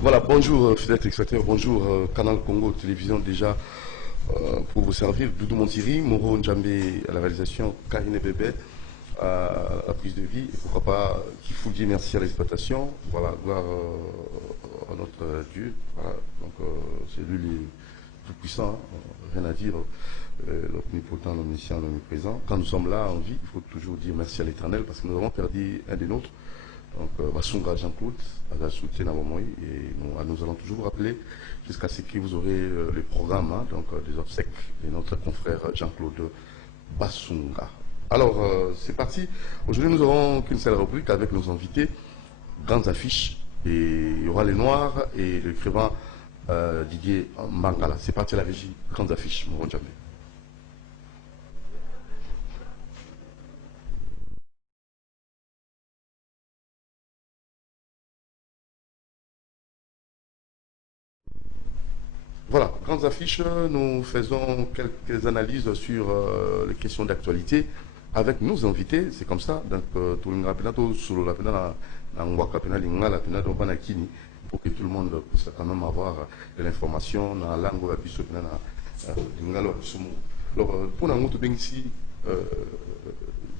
Voilà, bonjour fidèles téléspectateurs, bonjour Canal Congo Télévision déjà pour vous servir. Doudou Montiri, Moro Njambe à la réalisation, Karine Bébé à la prise de vie. Et pourquoi pas Kifoudi, merci à l'exploitation. Voilà, gloire à notre Dieu. Voilà, donc c'est lui le tout puissant, hein, rien à dire. L'omnipotent, l'omniscient, l'omniprésent. Quand nous sommes là en vie, il faut toujours dire merci à l'Éternel parce que nous avons perdu un des nôtres. Donc, Basunga Jean-Claude, et nous allons toujours vous rappeler jusqu'à ce que vous aurez le programme donc, des obsèques de notre confrère Jean-Claude Basunga. Alors, c'est parti. Aujourd'hui, nous aurons qu'une seule rubrique avec nos invités, grandes affiches, et il y aura les Noirs et l'écrivain Didier Mangala. C'est parti à la régie, grandes affiches, Moro Djambe. Voilà, grandes affiches, nous faisons quelques analyses sur les questions d'actualité avec nos invités, c'est comme ça. Donc, tout le monde pour que tout le monde puisse quand même avoir de l'information dans la langue alors, pour nous, tout ici,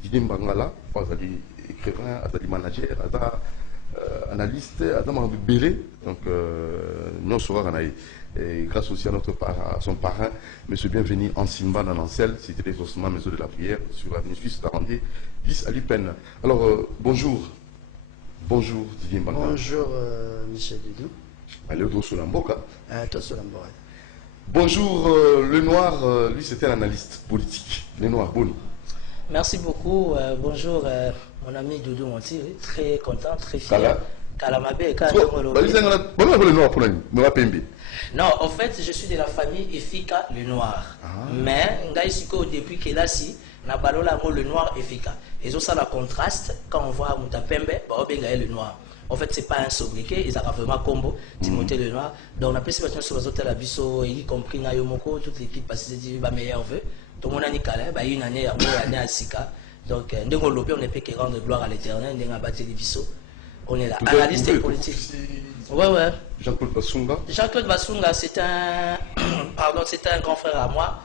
Didier Mbangala, écrivain, manager, analyste, Belé, donc nous serons et grâce aussi à à son parrain, M. Bienvenu en Simba dans l'Ancel, c'était l'exaucement Maison de la Prière sur l'avenue Suisse d'Arandé, 10 à l'Upen. Alors, bonjour. Bonjour Didier Mbangala. Bonjour Michel Didou. Allez, Solamboka. Solamboka. Bonjour, Le Noir, lui c'était un analyste politique. Le Noir, Boni. Merci beaucoup. Bonjour mon ami Doudou Montiri, très content, très fier. Kalamabé, non, en fait, je suis de la famille Efika Le Noir. Mais, depuis que là, si, le Noir Efika. Et ça, la contraste, quand on voit Moutapembe, Le Noir. En fait, ce n'est pas un sobriquet, ils ont vraiment combo, Timothée Le Noir. Donc, on a plus sur les hôtels à Bisso, y compris Nayomoko, toute l'équipe, parce que c'est le meilleur vœu. Tout le monde a dit qu'il y a une année à Sika. Donc, on ne peut que rendre gloire à l'éternel, on a battu les Bisso. On est là, analyste politique. Ouais. Jean-Claude Basunga. Jean-Claude Basunga, c'est un grand frère à moi.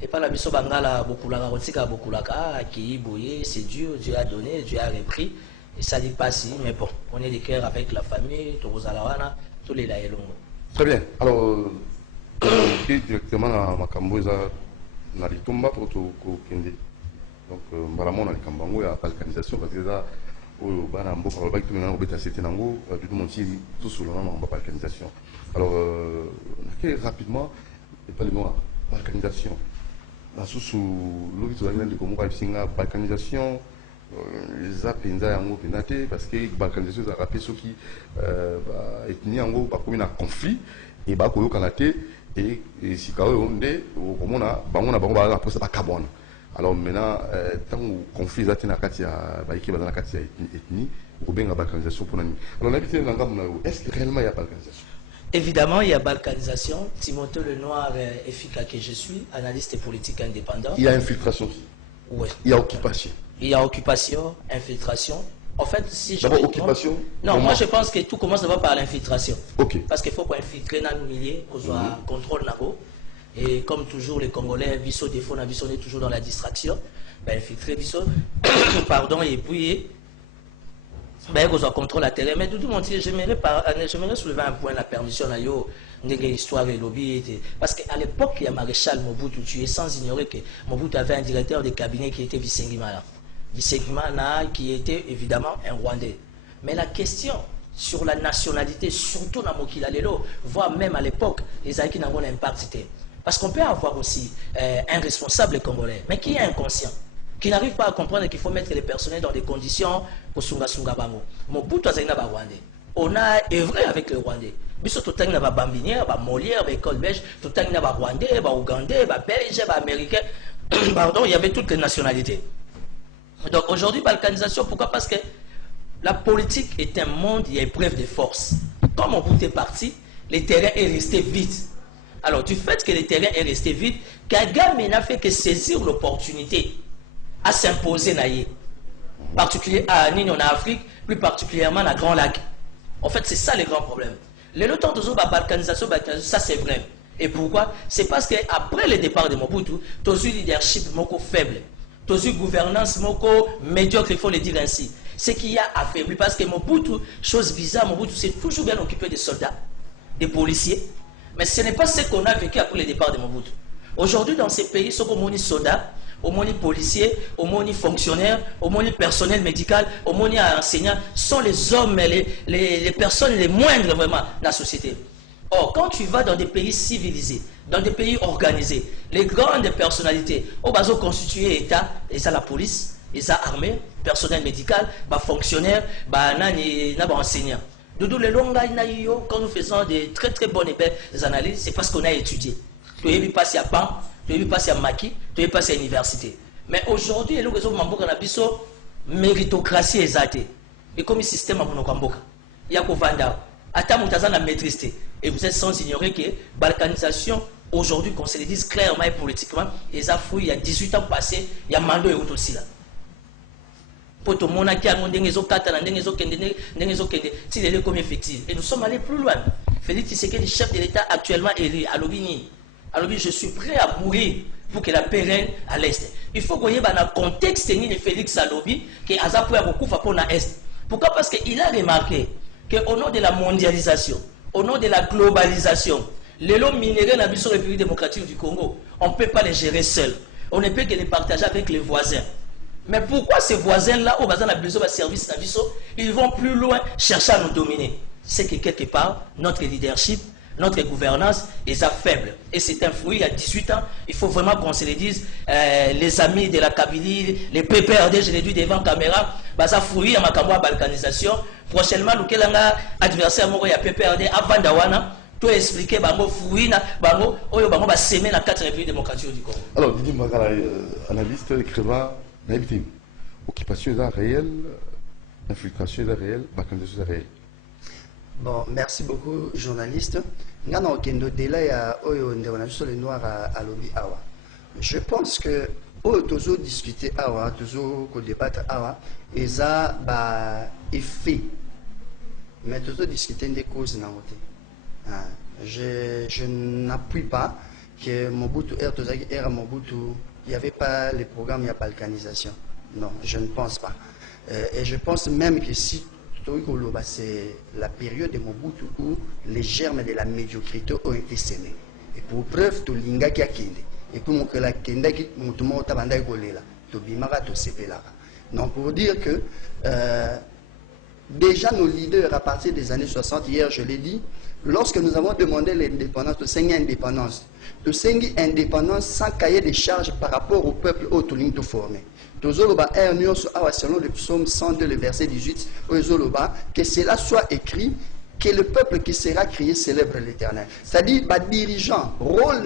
Et par la Bisso Bangala, Bokulaka, qui Boye, c'est Dieu, Dieu a donné, Dieu a repris. Et ça dit pas si, mais bon, on est des cœurs avec la famille, Torozalawana, tous les Laelongo. Très bien. Alors, directement à Makamboza, Nalitumba, pour tout Kende. Donc, Mbaramon, Nalikambango, il y a balkanisation, parce que là, alors, rapidement, pas le noir, balkanisation. La sous la balkanisation, les appendices en pénaté, parce que la balkanisation, ça rappelle ceux qui ethnie en gros, comme un conflit, et bah, au Canada, et si on est, on a, carbone. Alors maintenant, tant que conflit est dans la ethnie, ou bien la balkanisation pour nous. Alors l'invité est-ce que réellement il y a balkanisation? Évidemment, il y a balkanisation. Timothée Le Noir, efficace que je suis, analyste politique indépendant. Il y a infiltration. Oui. Il y a occupation. Il y a occupation, infiltration. En fait, si je... D'abord, occupation. Non, moi je pense que tout commence d'abord par l'infiltration. Ok. Parce qu'il faut qu'on infiltre dans le milieu, qu'on soit contrôle nabo. Et comme toujours, les Congolais, Bisso, des fois, on est toujours dans la distraction. Ben, infiltrer Bisso, pardon, et puis, ben, qu'on soit contrôle la terre. Mais Doudou Montier, j'aimerais soulever un point, la permission, là, yo, histoire et lobby. Parce qu'à l'époque, il y a Maréchal Mobutu, tu es sans ignorer que Mobutu avait un directeur de cabinet qui était Bissengimana. Bissengimana, qui était évidemment un Rwandais. Mais la question sur la nationalité, surtout dans Mokila Lelo, voire même à l'époque, les Aïki n'ont pas d'impact. Parce qu'on peut avoir aussi un responsable congolais, mais qui est inconscient, qui n'arrive pas à comprendre qu'il faut mettre les personnels dans des conditions pour Sunga Bango. Mobutu Azayna ba Rwandais. On a œuvré avec le Rwandais. Biso tout le temps ba Bambinière, ba Molière, ba école belge, tout le temps ba Rwandais, ba Ougandais, ba Belge, ba Américain. Pardon, il y avait toutes les nationalités. Donc aujourd'hui, balkanisation, pourquoi? Parce que la politique est un monde, il y a épreuve de force. Comme Mobutu est parti, le terrain est resté vide. Alors, du fait que le terrain est resté vide, Kagame n'a fait que saisir l'opportunité à s'imposer naïe. Particulièrement en Afrique, plus particulièrement à Grand Lac. En fait, c'est ça le grand problème. Les temps de la balkanisation, ça c'est vrai. Et pourquoi? C'est parce qu'après le départ de Mobutu, tu as eu leadership moko faible. Tu as eu gouvernance moko médiocre, il faut le dire ainsi. Ce qui a affaibli, parce que Mobutu, chose bizarre, Mobutu s'est toujours bien occupé des soldats, des policiers. Mais ce n'est pas ce qu'on a vécu après le départ de Mobutu. Aujourd'hui, dans ces pays, ce qu'on dit soldats, au moins les policiers, au moins les fonctionnaires, au moins les personnel médical, au moins les enseignants, sont les hommes, les personnes les moindres vraiment dans la société. Or, quand tu vas dans des pays civilisés, dans des pays organisés, les grandes personnalités, au bas constitué État, et ça la police, et ça l'armée, personnel médical, fonctionnaire, enseignants. Doudou le long quand nous faisons des très très bonnes et belles analyses, c'est parce qu'on a étudié. Tu es passé à PAN, tu es passé à Maki, tu es passé à l'université. Mais aujourd'hui, il y a une méritocratie exaltée. Et comme le système à Monokamboka, il y a Kovanda, Atamutazana maîtrisé. Et vous êtes sans ignorer que la balkanisation, aujourd'hui, qu'on se le dise clairement et politiquement, les Afro, il y a 18 ans passés, il y a Mando et aussi là. Pour tout le monde qui a demandé des s'il est comme effectif. Et nous sommes allés plus loin. Félix Tshisekedi, le chef de l'État actuellement élu à Lobini. Alors, je suis prêt à mourir pour que la paix règne à l'Est. Il faut qu'on y ait un contexte de Félix Alobi qui a zapoué à beaucoup pour l'Est. Pourquoi? Parce qu'il a remarqué qu'au nom de la mondialisation, au nom de la globalisation, les lots minéraux dans la République démocratique du Congo, on ne peut pas les gérer seuls. On ne peut que les partager avec les voisins. Mais pourquoi ces voisins-là, au bazar, besoin de service, ils vont plus loin chercher à nous dominer? C'est que quelque part, notre leadership, notre gouvernance est faible. Et c'est un fruit, il y a 18 ans, il faut vraiment qu'on se le dise, les amis de la Kabylie, les PPRD, je l'ai dit devant la caméra, ça fruit à ma balkanisation. Prochainement, nous avons un adversaire, il y a PPRD, avant Dawana, tout expliquer, bango fruit, bango, oyo bango va s'aimer dans 4 républiques démocratiques du Congo. Alors, Didier Magala, analyste, écrivain, occupation réelle, infiltration réelle, balkanisation réelle. Bon, merci beaucoup, journaliste. Je pense que toujours discuter toujours débattre et ça effet, mais toujours discuter des causes je n'appuie pas que Mobutu era Mobutu, il n'y avait pas le programme de balkanisation. Non, je ne pense pas. Et je pense même que si c'est la période de Mobutu où les germes de la médiocrité ont été sémés. Et pour preuve, tout l'inga qui a kende. Et pour que la kenda qui moutouma tabanda golela, to bimara to sepela. Donc pour dire que déjà nos leaders à partir des années 60, hier je l'ai dit, lorsque nous avons demandé l'indépendance, de Sengi indépendance sans cahier de charges par rapport au peuple autolingue formé. Selon le psaume 102, le verset 18, que cela soit écrit, que le peuple qui sera créé célèbre l'Éternel. C'est-à-dire, les dirigeants, rôle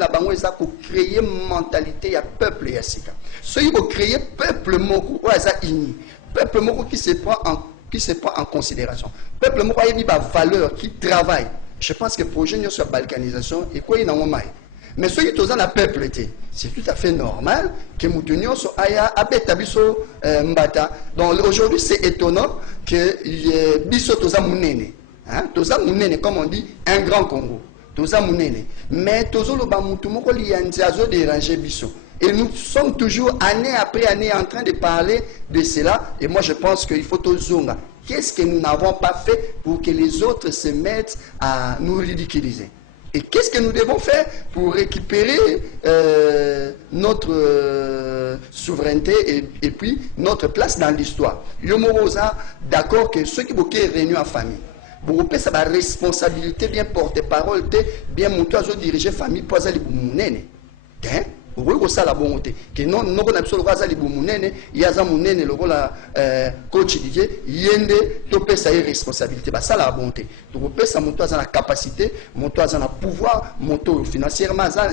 pour créer une mentalité à peuple et à sika. Ceux qui vont créer peuple moko, peuple moko qui se prend en considération. Peuple moko qui a valeur, qui travaille. Je pense que le projet de la balkanisation est quoi dans le mais ceux qui sont dans le peuple, c'est tout à fait normal que nous tenions sur Aya, Abetabiso, Mbata. Donc aujourd'hui, c'est étonnant que Biso Toza Mounene, Toza Mounene, comme on dit, un grand Congo, Toza Mounene. Mais Tozo Loba Moutumoko Lianzazo déranger Biso. Et nous sommes toujours année après année en train de parler de cela. Et moi, je pense qu'il faut Tozonga. Qu'est-ce que nous n'avons pas fait pour que les autres se mettent à nous ridiculiser? Et qu'est-ce que nous devons faire pour récupérer notre souveraineté et puis notre place dans l'histoire? Yomorosa, d'accord que ceux qui vont réunir en famille, pour que ça va responsabilité bien porter parole, bien monter à diriger famille pour aller boumounéne. Pour ça la bonté que non non on a besoin de voir ça les boumounéne, il y a ça mounene le rôle coach Didier yende topé ça responsabilité bah ça la bonté donc peut ça monter à la capacité monter à la pouvoir monter financièrement ça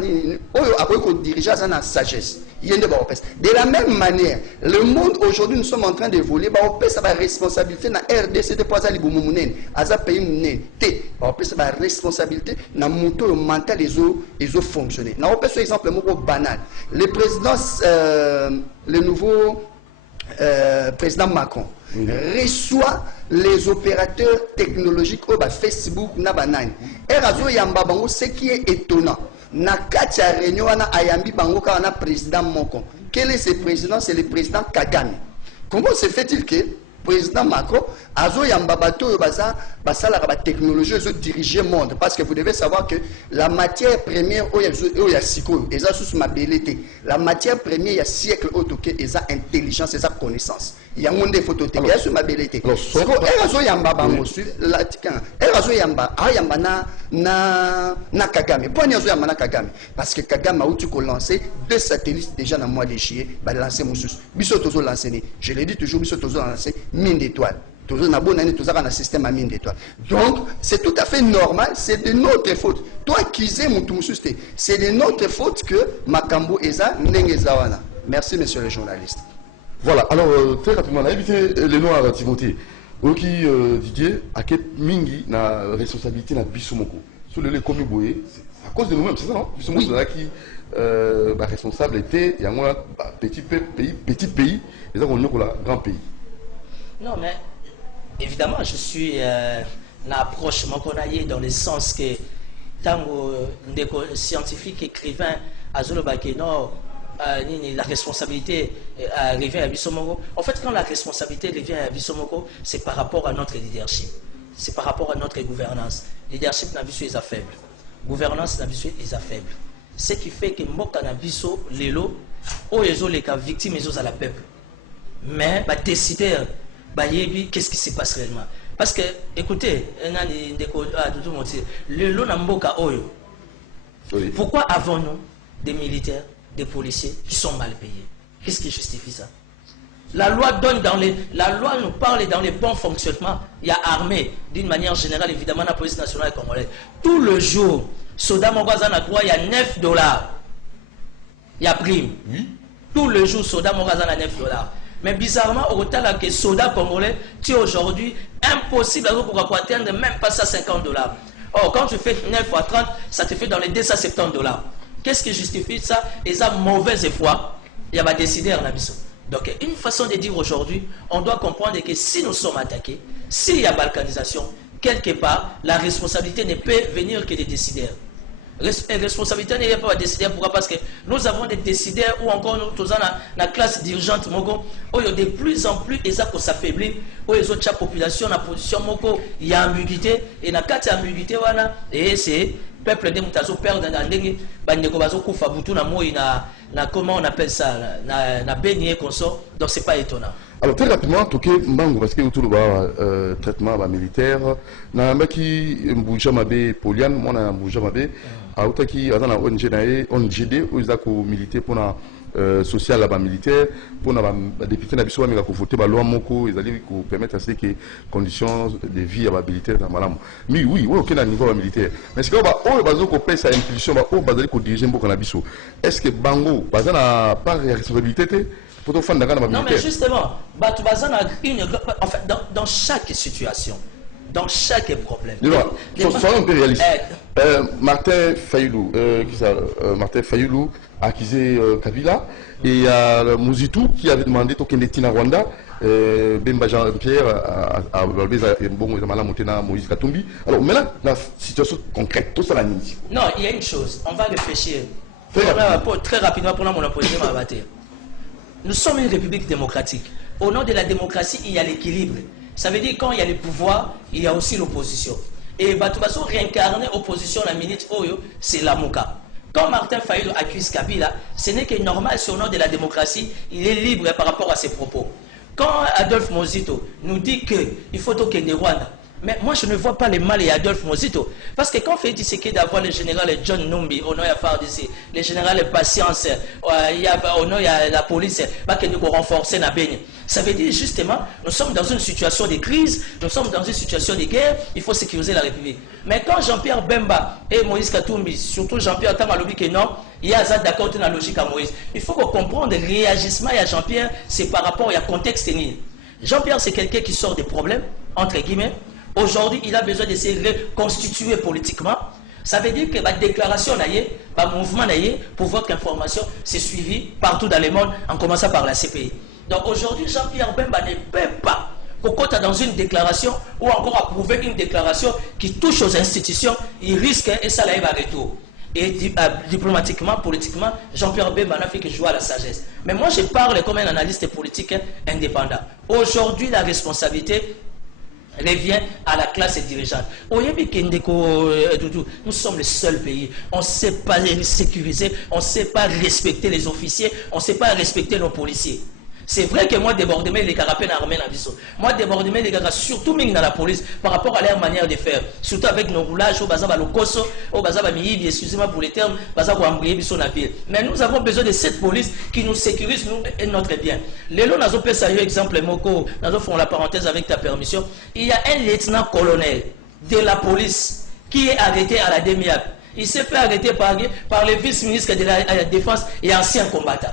après qu'on diriger à la sagesse yende bah de la même manière le monde aujourd'hui nous sommes en train de voler bah on peut ça va responsabilité na RDC de pour ça les boumounéne à ça pays mounene t bah on peut ça va responsabilité na monter le mental les autres fonctionner na on peut par exemple mon banal le président, le nouveau président Macron reçoit les opérateurs technologiques au Facebook na banani. Et razo yamba bango, ce qui est étonnant. Na katia réunion na ayambi bango ka na président moko. Quel est ce président? C'est le président Kagame. Comment se fait-il que président Macron azo yamba bato yo baza basala ba technologie zo diriger monde, parce que vous devez savoir que la matière première o ya siko eza sous ma belité. La matière première ya siècle otoke eza intelligence, eza connaissance. Ya monde photo te ya sous ma belité. Siko azo yamba bango sur la tikan. Azo yamba na Kagame. Pourquoi azo yamba na Kagame? Parce que Kagame a outu ko lancer 2 satellites déjà dans mois de juillet, ba lancer moussous. Biso tozo lancer. Je l'ai dit toujours, biso tozo lancer mine d'étoiles. Toujours na bonne année, toujours dans un système à mine d'étoiles. Donc, c'est tout à fait normal, c'est de notre faute. Toi qui sais, c'est de notre faute que Makambo Eza Nengezawana. Merci, monsieur le journaliste. Voilà, alors très rapidement, on a évité les noirs à Timothée. Oki Didier, à quel mingi na responsabilité na Bissomoko. Sur le commis Boye, c'est à cause de nous-mêmes, c'est ça, non? Bissomoko, c'est là qui responsable était, il y a un petit pays, et ça, on est un grand pays. Non, mais évidemment, je suis une approche dans le sens que tant que scientifique écrivain à Zolobakeno, la responsabilité revient à Bissomoko. En fait, quand la responsabilité revient à Bissomoko, c'est par rapport à notre leadership, c'est par rapport à notre gouvernance. Leadership n'a vu est faible, gouvernance n'a vu est faible. Ce qui fait que Mboka na biso lelo, o ezo les cas victimes ezo à la peuple. Mais bah décider qu'est-ce qui se passe réellement? Parce que, écoutez, le lot Namboka Oyo, pourquoi avons-nous des militaires, des policiers qui sont mal payés? Qu'est-ce qui justifie ça? La loi nous parle dans les bons fonctionnements. Il y a armée, d'une manière générale, évidemment, la police nationale congolaise. Tout le jour, Soda Mogazan a droit, il y a $9. Il y a prime. Oui. Tout le jour, Soda Mogazan a $9. Mais bizarrement, au total, que soda congolais, tu es aujourd'hui impossible pour atteindre même pas ça $50. Or, quand tu fais 9 fois 30, ça te fait dans les $270. Qu'est-ce qui justifie ça? Et ça, mauvaise foi, il y a pas décidé en abysso. Donc, une façon de dire aujourd'hui, on doit comprendre que si nous sommes attaqués, s'il y a balkanisation, quelque part, la responsabilité ne peut venir que des décideurs. Responsabilité n'est pas décideur. Pourquoi? Parce que nous avons des décideurs ou encore nous tous la classe dirigeante moko où de plus en plus et ça qu'on s'affaiblit où les autres population la position moko il y a ambiguïté et na kati ambiguïté wana et c'est peuple de mutazo perdre dans ndenge bandeko bazo kufa butu na moi na comment on appelle ça na baigné consort. Donc c'est pas étonnant. Alors très rapidement, toqué Mbango parce que autour de traitement militaire, na maki Mbouja Mabe Polian, moi na Mbouja Mabe, a outaki azana ONG nae ONGD uzako militaire pour na social là-bas militaire pour na député na biso ba voter ba loi moko ezali ko permettre à ce que conditions de vie à militaire na malamu. Mais oui, OK na niveau militaire. Mais c'est que ba o bazoko pesa impulsion ba o bazali ko diriger mboka na biso. Est-ce que Bango bazana pas responsabilité? Non, mais justement, en fait, dans chaque situation, dans chaque problème. Soyons un peu réalistes. Martin Fayoulou a accusé Kabila et il y a Mouzitou qui avait demandé Tokenetina Rwanda. Bemba Jean-Pierre a Moïse Katumbi. Alors maintenant, la situation concrète, tout ça la nuit. Non, il y a une chose, on va réfléchir. Très rapidement, pour mon opposition à battre. Nous sommes une république démocratique. Au nom de la démocratie, il y a l'équilibre. Ça veut dire quand il y a le pouvoir, il y a aussi l'opposition. Et Batoubasso réincarner opposition la minute Oyo, c'est la Mouka. Quand Martin Fayoulou accuse Kabila, ce n'est que normal, sur le nom de la démocratie, il est libre par rapport à ses propos. Quand Adolphe Mozito nous dit qu'il faut toquer des Rwanda, mais moi je ne vois pas les mal et Adolphe Mozito. Parce que quand Félix Tshisekedi d'avoir le général John Numbi, au nom de FARDC, le général Patience, il y a au nom de la police, qui nous renforcer la baigne. Ça veut dire justement, nous sommes dans une situation de crise, nous sommes dans une situation de guerre, il faut sécuriser la République. Mais quand Jean-Pierre Bemba et Moïse Katumbi, surtout Jean-Pierre Tamalobi que non, il y a ça d'accord dans la logique à Moïse. Il faut qu'on comprenne le réagissement à Jean-Pierre, c'est par rapport au contexte. Jean-Pierre, c'est quelqu'un qui sort des problèmes, entre guillemets. Aujourd'hui, il a besoin de se reconstituer politiquement. Ça veut dire que la déclaration, le mouvement, pour votre information, c'est suivi partout dans le monde, en commençant par la CPI. Donc aujourd'hui, Jean-Pierre Bemba ne peut pas Kokota dans une déclaration ou encore approuver une déclaration qui touche aux institutions, il risque et ça là va retour. Et diplomatiquement, politiquement, Jean-Pierre Bemba n'a fait que jouer à la sagesse. Mais moi, je parle comme un analyste politique indépendant. Aujourd'hui, la responsabilité revient à la classe dirigeante. Nous sommes le seul pays. On ne sait pas les sécuriser, on ne sait pas respecter les officiers, on ne sait pas respecter nos policiers. C'est vrai que moi, débordement, les gars, peine armés dans Bissau. Moi, débordement, les gars, surtout même dans la police, par rapport à leur manière de faire. Surtout avec nos roulages, au bazar, au koso, au bazar, excusez-moi pour les termes, bazar, pour embrouiller Bissau na ville. Mais nous avons besoin de cette police qui nous sécurise, nous, et notre bien. Les lots, nous avons fait ça, exemple, Moko, nous avons fait la parenthèse avec ta permission. Il y a un lieutenant-colonel de la police qui est arrêté à la demi-heure. Il s'est fait arrêter par le vice-ministre de la Défense et ancien combattant.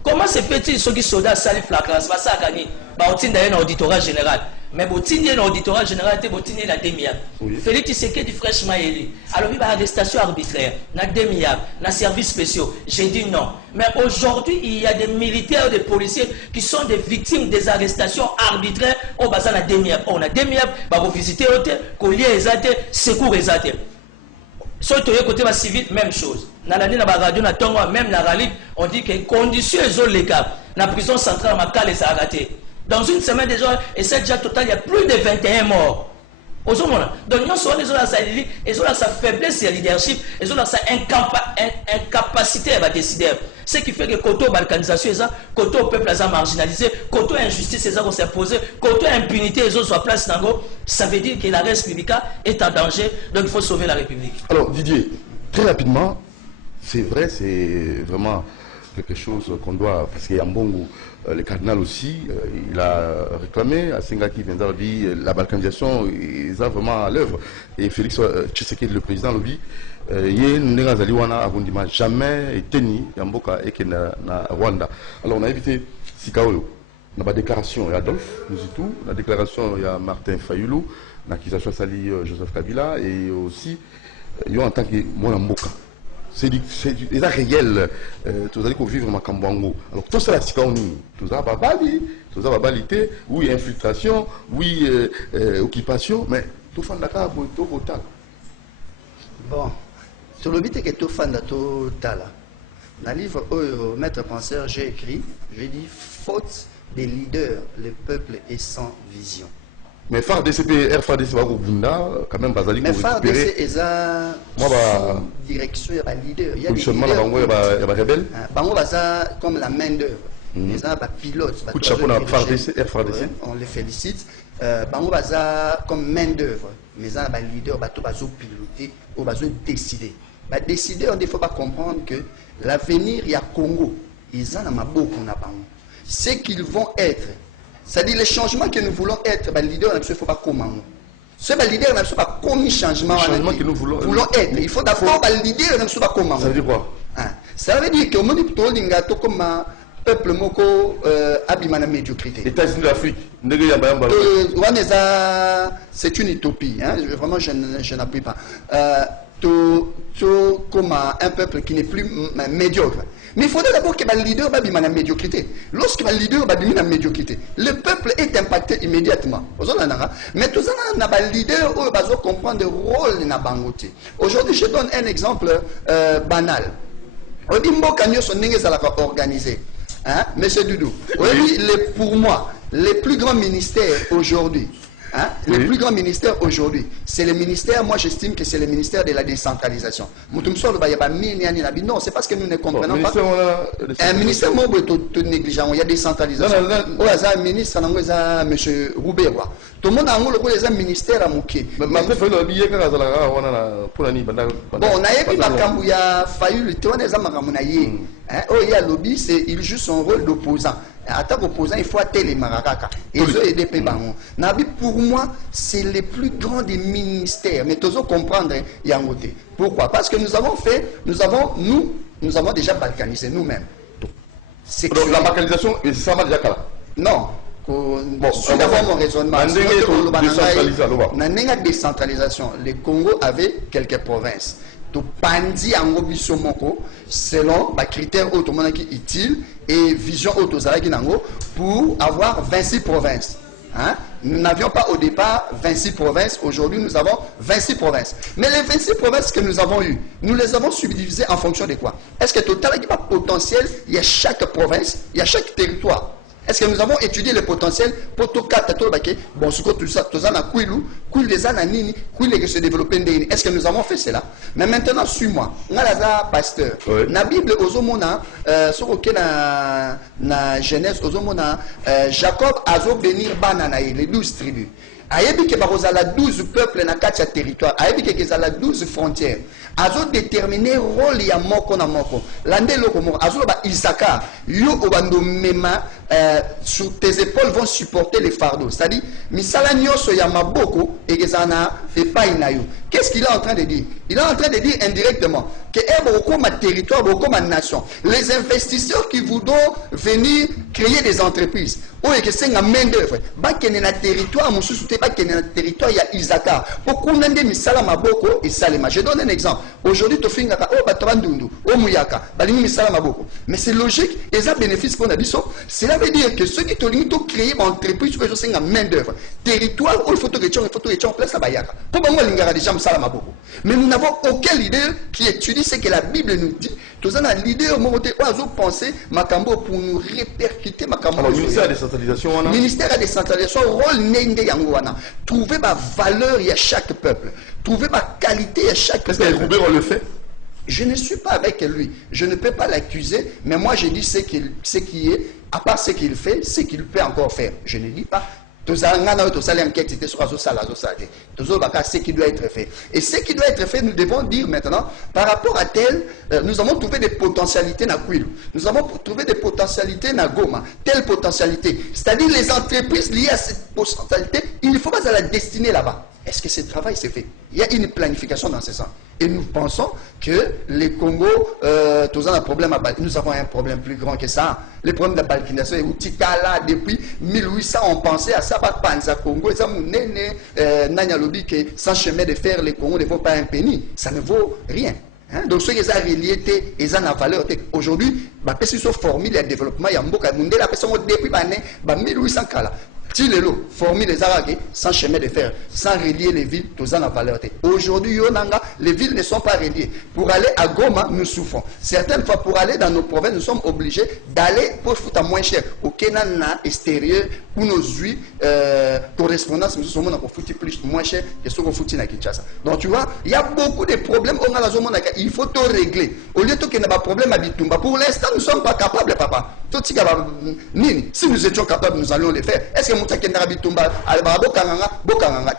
Comment se fait-il ceux qui sont soldats salif la classe? Ça a gagné. On a un auditorat général. Mais on a un auditorat général, on a la demi-heure. Félix Tshisekedi fraîchement élu. Alors, il y a une arrestation arbitraire, na demi-heure, na services spéciaux. J'ai dit non. Mais aujourd'hui, il y a des militaires, des policiers qui sont des victimes des arrestations arbitraires au bazar na demi-heure. On a demi-heure, on va visiter, collier exaté, secours exaté. Sur le côté civil, même chose. Dans l'année, même la rallye, on dit que les conditions sont légales. La prison centrale, les a raté. Dans une semaine déjà, et c'est déjà total, il y a plus de 21 morts. Donc, nous avons sa faiblesse de leadership, ils ont sa incapacité à décider. Ce qui fait que côté balkanisation, côté peuple marginalisé, côté injustice, ils s'est posé, côté impunité, ils ont soit place dans ça veut dire que la République est en danger, donc il faut sauver la République. Alors Didier, très rapidement, c'est vrai, c'est vraiment quelque chose qu'on doit, parce qu'il y a Mbongo, le cardinal aussi, il a réclamé à Sengaki Viendar dit la balkanisation, ils ont vraiment à l'œuvre. Et Félix Tshisekedi, le président, lobby, il n'a jamais été ni Yamboka et na Rwanda. Alors on a évité Sikaolo. On a la déclaration, il y a Adolphe Muzitou, la déclaration, il y a Martin Fayoulou, l'accusation Sali Joseph Kabila, et aussi, il y a en tant que Mboka. C'est réel, tu as dit qu'on vivre ma Kambango. Alors tout ça, c'est quand tout ça, babalité, oui, infiltration, oui, occupation, mais tout fan d'accord, tout total. Bon, sur le but que tout fan total. Dans le livre Maître Penseur, j'ai écrit, j'ai dit, faute des leaders, le peuple est sans vision. Mais FARDC, FARDC va au Bunda, quand même, Bazali pour récupérer. Mais FARDC est en direction, il y a des leaders. Il y a des rebelles. Bango Baza comme la main d'œuvre. Ils ont des pilotes. Coup de chapeau dans FARDC, FARDC. On les félicite. Bango Baza comme main d'œuvre. Mais ils ont des leaders, ils ont piloté, ils ont décidé. Les décideurs, il ne faut pas comprendre que l'avenir, il y a Congo. Ils ont beaucoup de ce qu'ils vont être. C'est-à-dire les changements que nous voulons être, les leaders ne faut pas comment. Ce leader ne faut pas comme changement que nous voulons être. Il faut d'abord les leaders ne faut pas comment. Ça veut dire quoi? Ça veut dire que mon comme peuple moko abima na médiocrité. États-Unis d'Afrique. C'est une utopie. Vraiment, je n'appuie pas. Comme un peuple qui n'est plus médiocre. Mais il faudrait d'abord que le leader ait la médiocrité. Lorsque le leader ait la médiocrité, le peuple est impacté immédiatement. Mais tout ça, le leader doit comprendre le rôle de Bangote. Aujourd'hui, je donne un exemple banal. Odimbo Kanyo sont organisés. Monsieur Doudou, pour moi, les plus grands ministères aujourd'hui, les plus grands ministères aujourd'hui, c'est le ministère, moi j'estime que c'est le ministère de la décentralisation. Non, c'est parce que nous ne comprenons pas. Un ministère négligent, il y a décentralisation. Un ministre, M. Rouberois. Tout le monde a un ministère à Mouké. Bon, on a fallu le tourner il y a lobby, il joue son rôle d'opposant. En tant qu'opposant, il faut atteler les marakaka. Et pour moi, c'est le plus grand des ministères. Mais tu dois comprendre, Yangote. Pourquoi? Parce que nous avons déjà balkanisé nous-mêmes. Donc la balkanisation, ça va déjà là? Non. Bon, d'abord mon raisonnement. Dans décentralisation, le Congo avait quelques provinces. Tout pandi en bisomoko selon les critères automobiles utiles et vision autozaraki nango pour avoir 26 provinces. Hein? Nous n'avions pas au départ 26 provinces, aujourd'hui nous avons 26 provinces. Mais les 26 provinces que nous avons eues, nous les avons subdivisées en fonction de quoi? Est-ce que total potentiel, il y a chaque province, il y a chaque territoire? Est-ce que nous avons étudié le potentiel pour tout cas, bon, ce que tout ça, na Kouilou, Kouilou des Ananini, Kouilou qui se développent. Est-ce que nous avons fait cela? Mais maintenant, suis-moi. Ngalaza pasteur. Na Bible, Ozomona, na Genèse, Ozomona, Jacob a bénir Bananaï, les 12 tribus. Ayebi ke bakozala 12 peuples na kati ya territoire. Ayebi ke kezala 12 frontières. Azo déterminer rôle ya moko na moko. Lande loko moko. Azo ba Isaka. Yo obando mema sur tes épaules vont supporter les fardeaux. C'est-à-dire, misala nyoso ya maboko et kezana epai na yo. Qu'est-ce qu'il est en train de dire? Il est en train de dire indirectement que beaucoup ma territoire, beaucoup ma nation. Les investisseurs qui voudront venir créer des entreprises. Oh, et que c'est un main d'œuvre. Bah, qu'il y a un territoire, mon sous bah, qu'il y a un territoire, il y a Isaka. Beaucoup n'ont misala maboko et salema. Je donne un exemple. Aujourd'hui, tu fais un oh, bah, Tobandundu, oh, Mouyaka, bah, misala maboko. Mais c'est logique, et ça bénéfice pour Nabiso. Cela veut dire que ceux qui ont créé une entreprise, c'est un main d'œuvre. Territoire, oh, il faut tout en place à Bayaka. Pour moi, l'ingara déjà misala maboko. Mais nous n'avons aucun leader qui étudie ce que la Bible nous dit. Tous un leader au moment où penser Makambo pour nous répercuter Makambo. Alors, ministère de la décentralisation, ministère de la décentralisation, rôle Nende Yangouana. Trouver ma valeur, il y a chaque peuple. Trouver ma qualité, il y a chaque peuple. Est-ce que Roubert le fait? Je ne suis pas avec lui. Je ne peux pas l'accuser, mais moi je dis ce qui est, à part ce qu'il fait, ce qu'il peut encore faire. Je ne dis pas. Ce qui doit être fait. Et ce qui doit être fait, nous devons dire maintenant, par rapport à tel, nous avons trouvé des potentialités dans Kouilou. Nous avons trouvé des potentialités dans Goma. Telle potentialité. C'est-à-dire les entreprises liées à cette potentialité, il ne faut pas la destiner là-bas. Est-ce que ce travail s'est fait? Il y a une planification dans ce sens. Et nous pensons que les Congo, nous avons un problème plus grand que ça. Le problème de la balkanisation est où Tikala, depuis 1800, on pensait à ça, Panza Congo, et ça, Nanyalobi, que sans chemin de fer, les Congos ne vaut pas un penny. Ça ne vaut rien. Hein? Donc, ceux qui ont relié, ils ont la valeur. Aujourd'hui, ils sont formés le développement, il y a un beau depuis 1800 kala. Tilelo, former les Arabes sans chemin de fer, sans relier les villes, tous en la valeur. Aujourd'hui, les villes ne sont pas reliées. Pour aller à Goma, nous souffrons. Certaines fois, pour aller dans nos provinces, nous sommes obligés d'aller pour foutre moins cher. Au Kenana extérieur, où nos huiles, correspondances, nous sommes foutre plus moins cher que ce qu'on fout à Kinshasa. Donc, tu vois, il y a beaucoup de problèmes. Il faut tout régler. Au lieu de qu'il n'y ait pas de problème à Bitumba, pour l'instant, nous ne sommes pas capables, papa. Si nous étions capables, nous allons les faire. Est-ce que Moutakenda Bitumba, Bokanganga,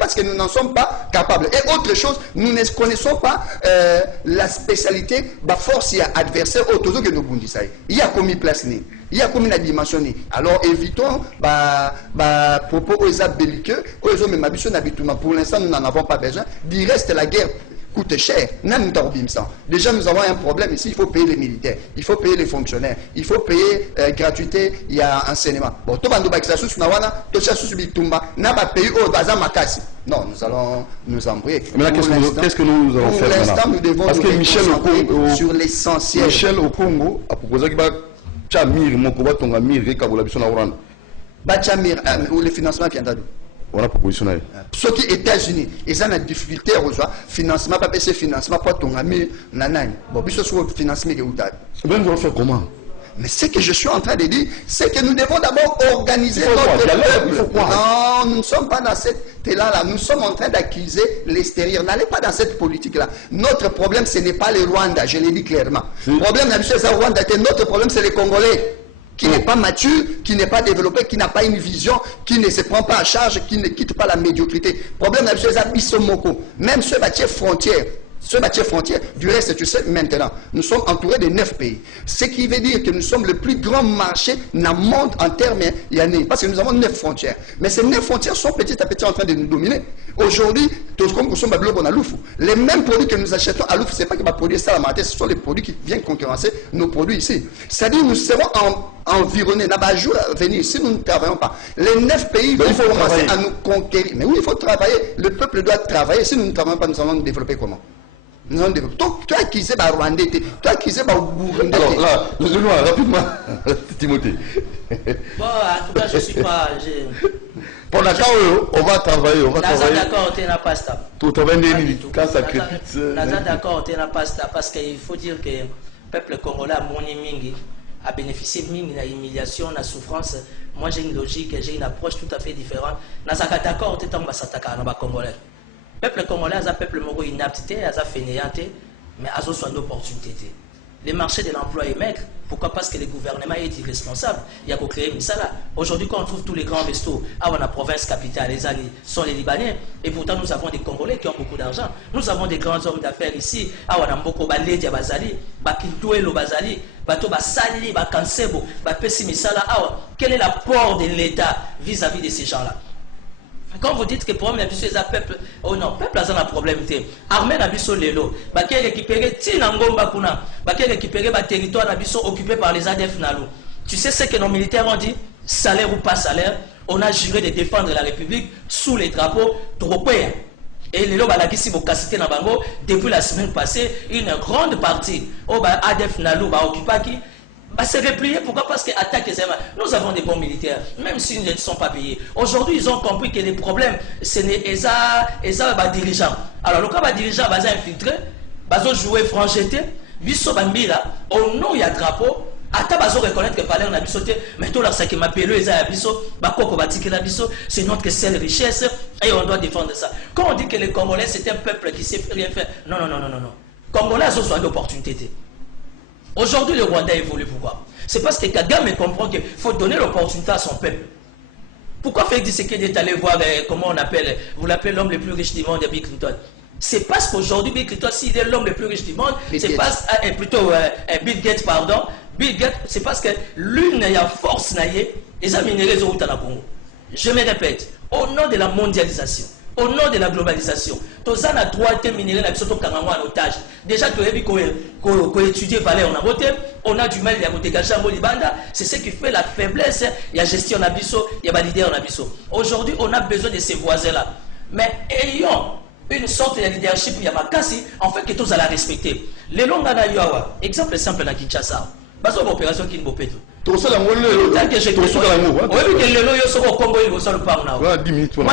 parce que nous n'en sommes pas capables. Et autre chose, nous ne connaissons pas la spécialité, force et adversaire, que nous bondissons. Il y a commis place, il y a commis la dimension. Alors évitons, propos aux belliqueux, aux hommes et pour l'instant, nous n'en avons pas besoin. Il reste la guerre. Coûte cher. Déjà, nous avons un problème ici. Il faut payer les militaires, il faut payer les fonctionnaires, il faut payer gratuité. Il y a enseignement. Bon, tout le monde non, nous allons nous embrouiller. Mais qu'est-ce que nous allons faire maintenant? Pour l'instant, nous devons parce nous que Michel Okongo, sur l'essentiel. Michel Okongo a proposé que Chamir, Mokoba, Tongamir, et Kabulabison Aurana. Bachamir, où le financement viendra d'où? On a proposition. Ceux qui États-Unis, ils ont la difficulté à recevoir financement, pas baisser financement pour ton ami Nanani. Bon, puis ce soit financement de Outa. Mais nous allons faire comment? Mais ce que je suis en train de dire, c'est que nous devons d'abord organiser notre peuple. Non, nous ne sommes pas dans cette élan-là. Nous sommes en train d'accuser l'extérieur. N'allez pas dans cette politique-là. Notre problème, ce n'est pas le Rwanda, je l'ai dit clairement. Le problème, notre problème, c'est les Congolais. Qui n'est pas mature, qui n'est pas développé, qui n'a pas une vision, qui ne se prend pas en charge, qui ne quitte pas la médiocrité. Problème, c'est Abissomoko. Même ce bâtiment frontière. Ce bâtiment frontière, du reste, tu sais, maintenant, nous sommes entourés de 9 pays. Ce qui veut dire que nous sommes le plus grand marché dans le monde en termes yanné, parce que nous avons 9 frontières. Mais ces 9 frontières sont petit à petit en train de nous dominer. Aujourd'hui, les mêmes produits que nous achetons à Louf, ce n'est pas que va produire ça à la ce sont les produits qui viennent concurrencer nos produits ici. C'est-à-dire nous serons environnés, n'a jour à venir, si nous ne travaillons pas. Les 9 pays vont commencer à nous conquérir. Mais oui, il faut travailler. Le peuple doit travailler. Si nous ne travaillons pas, nous allons nous développer comment? Nous sommes des peuples. Toi qui sais, Rwandais, toi qui sais, Burundais. Alors là, rapidement, Timothée. Bon, en tout cas, je suis pas. Pour la on va travailler. D'accord, tu n'as pas ça. Tout à quand ça crépite. D'accord, tu n'as pas ça. Parce qu'il faut dire que le peuple congolais, Moni Mingi, a bénéficié de la humiliation, de la souffrance. Moi, j'ai une logique, j'ai une approche tout à fait différente. D'accord, tu es en Congolais. Le peuple congolais a un peuple moro inaptité, a un fainéanté, mais a aussi une opportunité. Les marchés de l'emploi est maigre. Pourquoi? Parce que le gouvernement est irresponsable. Il y a qu'à créer ça là. Aujourd'hui, quand on trouve tous les grands restos à la province capitale, les amis sont les Libanais. Et pourtant, nous avons des Congolais qui ont beaucoup d'argent. Nous avons des grands hommes d'affaires ici. À Wanamboko, Baledi, Bazali, Bakintouelo, Bazali, Bato, Basali, Bakansebo, Bapesi Misala. Quel est l'apport de l'État vis-à-vis de ces gens-là? Quand vous dites que le problème est un peuple, oh non, le peuple a un problème. Armée n'a pas lelo, qui est récupéré, qui est récupéré le territoire occupé par les ADF Nalou. Tu sais ce que nos militaires ont dit, salaire ou pas salaire, on a juré de défendre la République sous les drapeaux européens. Et les balakisi bokasité na bango depuis la semaine passée, une grande partie au ADF Nalou va occuper qui se replier. Pourquoi? Parce qu'attaque les aimants. Nous avons des bons militaires, même s'ils ne sont pas payés. Aujourd'hui, ils ont compris que les problèmes, ce n'est pas dirigeants. Alors, le cas des dirigeants, ils sont infiltrés, ils ont joué francheté, ils sont bambila, au nom il y a drapeau. Ata bazo reconnaître que parler on a bisoté, mais tout là ce qui m'appelle les abisso, bakoko batiki la biso, c'est notre seule richesse et on doit défendre ça. Quand on dit que les Congolais c'est un peuple qui sait rien faire, non. Congolais ont besoin d'opportunités. Aujourd'hui, le Rwanda évolue. Pourquoi? C'est parce que Kagame comprend qu'il faut donner l'opportunité à son peuple. Pourquoi Félix Tshisekedi est allé voir, comment on appelle, vous l'appelez l'homme le plus riche du monde, Bill Clinton? C'est parce qu'aujourd'hui, Bill Clinton, s'il est l'homme le plus riche du monde, c'est parce, plutôt Bill Gates, pardon. Bill Gates, c'est parce que l'une a force, les amis au Congo. Je me répète, au nom de la mondialisation, au nom de la globalisation, tous a droit de minérer la bisoto en otage. Déjà, tu as vu qu'on étudie Valais, on a du mal à dégager un Molibanda. C'est ce qui fait la faiblesse. Il y a gestion en abisso, il y a validé en abisso. Aujourd'hui, on a besoin de ces voisins-là. Mais ayons une sorte de leadership, il y a ma casse, en fait, que tous allons respecter. Les longs à Yawa, exemple simple dans Kinshasa. Parce que l'opération qui ne peut pas. Moi,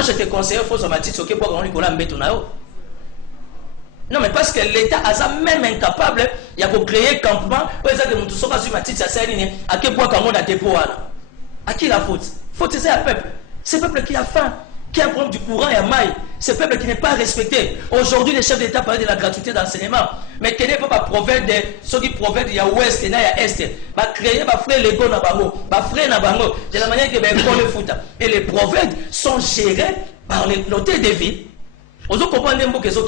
je te conseille, il faut se mettre non, mais parce que l'État a même incapable, il y a pour créer un campement, pour les gens qui sont sur ma petite saline, à quel point on a dépôt. À qui la faute? Faute, c'est un peuple. C'est un peuple qui a faim, qui a un problème du courant et à maille. C'est un peuple qui n'est pas respecté. Aujourd'hui, les chefs d'État parlent de la gratuité d'enseignement. Mais quel est pas proverbe de ceux qui proverbe il y a ouest et il y a est. Va créer, va frère les gars nabango, va frère nabango, de la manière que va école le foot. Et les proverbes sont gérés par l'hôtel de ville. Vous comprenez un peu que c'est.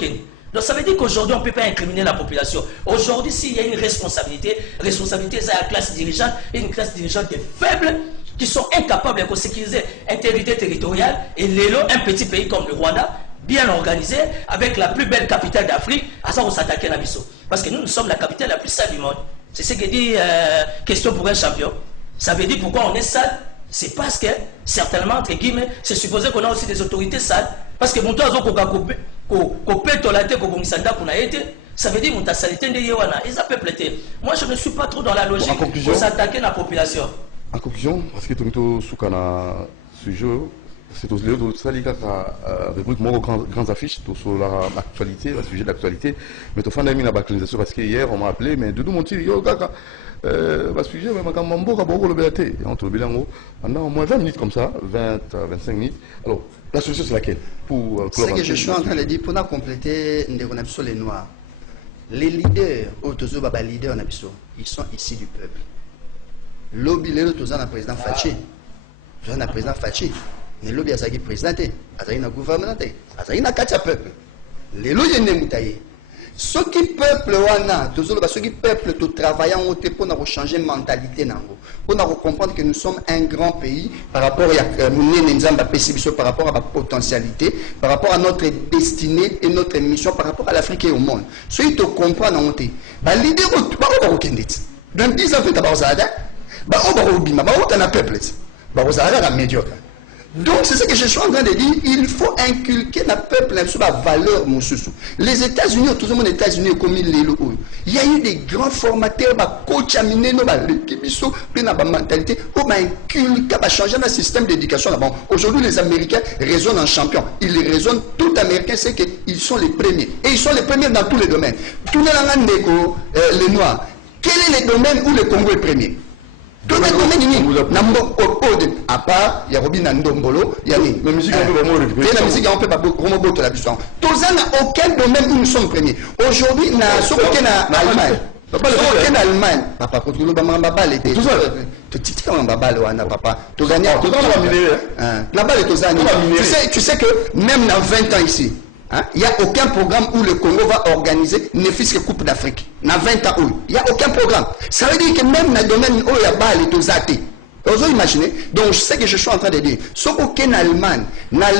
Donc ça veut dire qu'aujourd'hui, on ne peut pas incriminer la population. Aujourd'hui, s'il y a une responsabilité, c'est la classe dirigeante, une classe dirigeante qui est faible, qui sont incapables de sécuriser l'intégrité territoriale. Et un petit pays comme le Rwanda, bien organisé, avec la plus belle capitale d'Afrique, à ça on s'attaque à la Bissau. Parce que nous sommes la capitale la plus sale du monde. C'est ce que dit question pour un champion. Ça veut dire pourquoi on est sale. C'est parce que, certainement, entre guillemets, c'est supposé qu'on a aussi des autorités sales. Parce que mon toit, ça veut dire que salité de Yewana. Ils appellent plété. Moi, je ne suis pas trop dans la logique pour s'attaquer à la population. En conclusion, parce que tu as ce jeu, c'est aussi le rubrique grandes affiches sur l'actualité, le sujet d'actualité. Mais tu as fait la balkanisation parce que hier, on m'a appelé, mais Doudou Montiri, yo, kaka. Le sujet, mais quand on entre le bilan, on a au moins 20 minutes comme ça, 20 à 25 minutes. Alors, la solution, c'est laquelle pour ce que je suis en train de dire, pour compléter les Noirs, les leaders, ils sont ici du peuple. Lobby, les autres, le président Fachi. Le président Fachi. Le lobby, il y a président, il y a gouvernement, il y a peuple. Les lois, il y a des ceux qui peuple ceux qui peuple tout travaillant pour changer la mentalité pour comprendre que nous sommes un grand pays par rapport à par rapport à la potentialité, par rapport à notre destinée et notre mission par rapport à l'Afrique et au monde. Ceux qui comprennent l'idée dans 10 ans fait médiocre. Donc, c'est ce que je suis en train de dire. Il faut inculquer dans le peuple la valeur. Les États-Unis, tout le monde aux États-Unis, comme il y a eu des grands formateurs, coach aminé, l'équipe, la mentalité, pour inculquer, changer le système d'éducation. Aujourd'hui, les Américains raisonnent en champion. Ils raisonnent, tout Américain sait qu'ils sont les premiers. Et ils sont les premiers dans tous les domaines. Tous les Noirs. Quel est le domaine où le Congo est premier? Tout le domaine, à part, il y a Robin Ndombolo, il y a la musique, on peut pas beaucoup la puissance. Tous n'a aucun domaine où nous sommes premiers. Aujourd'hui, il y a Allemagne. En Allemagne, papa, quand tu as un babal, tout ça. Tu as un babal, papa. Tu gagnes. Tu sais que même dans 20 ans ici, il n'y a aucun programme où le Congo va organiser ne fût-ce que Coupe d'Afrique. Dans 20 ans, il n'y a aucun programme. Ça veut dire que même dans le domaine où il y a balle et aux athées. Vous imaginez? Donc, je sais que je suis en train de dire. Sauf qu'en Allemagne, on a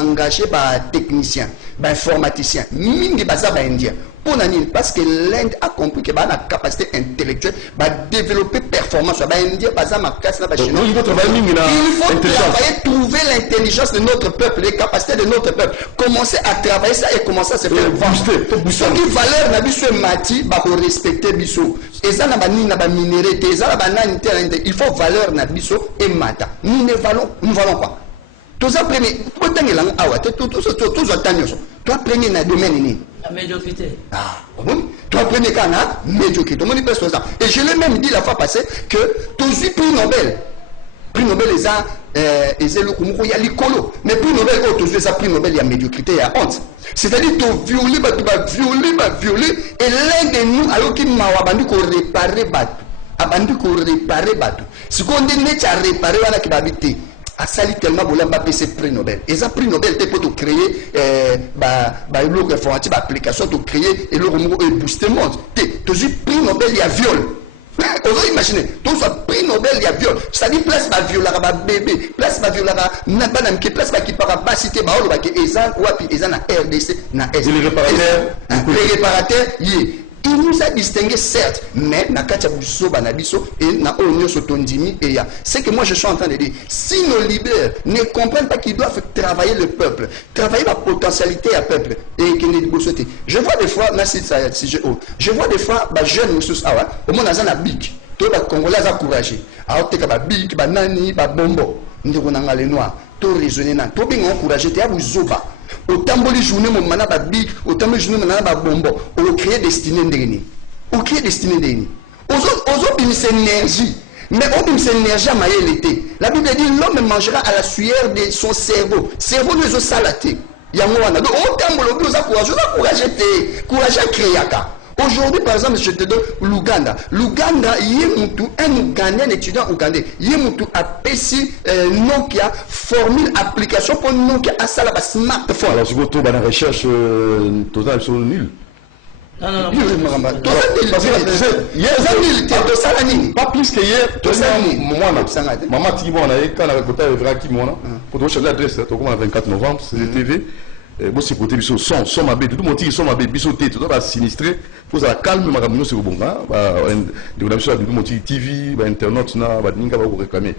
engagé des techniciens, des informaticiens, même des indiens. Parce que l'Inde a compris que la capacité intellectuelle va développer performance. Il faut travailler, trouver l'intelligence de notre peuple, les capacités de notre peuple. Commencer à travailler ça et commencer à se faire booster. Ce qui valeur n'a pas mati, il faut respecter biso. Et ça n'a pas minéré, il faut valeur n'a biso et mata. Nous ne valons pas. Tout ça premier, toi premier dans le domaine. La médiocrité. Toi premier cas, médiocrité. Et je l'ai même dit la fois passée que tous les prix Nobel, il y a l'écolo. Mais prix Nobel, prix Nobel, il y a médiocrité, il y a honte. C'est-à-dire que tu violer, et l'un de nous, alors qu'il m'a abandonné pour réparer Batou. Ce qu'on dit, c'est à réparer, on a qui va habiter. A sali tellement bolamba PC prix Nobel. Et ça prix Nobel t'es pour te créer l'eau informatique application te créer et l'eau et booster monde. T'es prix Nobel il y a viol. Vous imaginez, tout ça prix Nobel il y a viol. Ça dit place ma viol là bébé, place ma viol là n'a pas n'am qui place pas qui para pas citer ba olo ba ki ezan ou puis ezan na RDC na S. Les réparateurs il nous a distingué certes, mais na katia buso banabiso et na onyo sotondimi et ya. C'est que moi je suis en train de dire, si nos leaders ne comprennent pas qu'ils doivent travailler le peuple, travailler la potentialité à peuple et qu'ils ne doivent sauter. Je vois des fois, je vois des fois, jeunes musus awa, au monde na big, tout les Congolais a courageux. Alors t'es comme big, nani, bombo, ndeko na ngale noir, tout raisonner na, tout bien encouragé, t'es à vous zoba. Autant de journées, mon manaba big, autant de journées, mon manaba bombo, on crée destinée d'ennemi. On crée destinée d'ennemi. Aux autres, c'est énergie. Mais on a une énergie à mailler l'été. La Bible dit l'homme mangera à la sueur de son cerveau. Cerveau nous a salaté. Il y a un moment. Donc, autant de nous a courageux à créer. Aujourd'hui, par exemple, je te donne l'Ouganda. L'Ouganda, il y a un Ougandais, un étudiant ougandais. Il y a un PC Nokia, formule application pour Nokia à ça, la smartphone. Alors, si vous trouvez la recherche, tout ça, ils sont nuls. Non. Pas plus que hier, maman Tibon, on a eu quand on a récolté le vrai qui moi, pour te changer l'adresse, tu as 24 novembre, c'est le TV. Bon, c'est côté biso son ma bête tout le monde dit son ma bête biso tout va sinistré faut ça calme ma ramino c'est bon de la biso du monde TV internet na ba ninga ba réclamer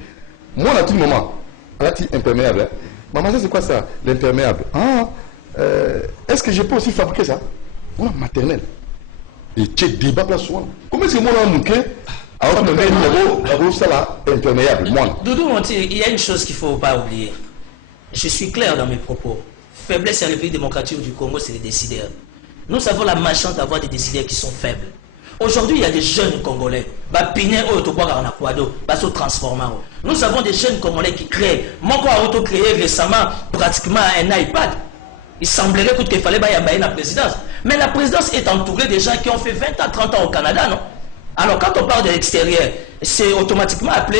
moi à tout moment là tu imperméable maman ça c'est quoi ça l'imperméable est-ce que je peux aussi fabriquer ça on maternelle et tu débat là souvent comment est-ce que moi là manqué alors que ça là imperméable moi Doudou il y a une chose qu'il faut pas oublier, je suis clair dans mes propos. Faiblesse en République démocratique du Congo, c'est les décideurs. Nous avons la malchance d'avoir des décideurs qui sont faibles. Aujourd'hui, il y a des jeunes Congolais. Nous avons des jeunes Congolais qui créent. Mon a auto-créé récemment pratiquement un iPad. Il semblerait qu'il fallait y la présidence. Mais la présidence est entourée de gens qui ont fait 20 à 30 ans au Canada, non? Alors quand on parle de l'extérieur, c'est automatiquement appelé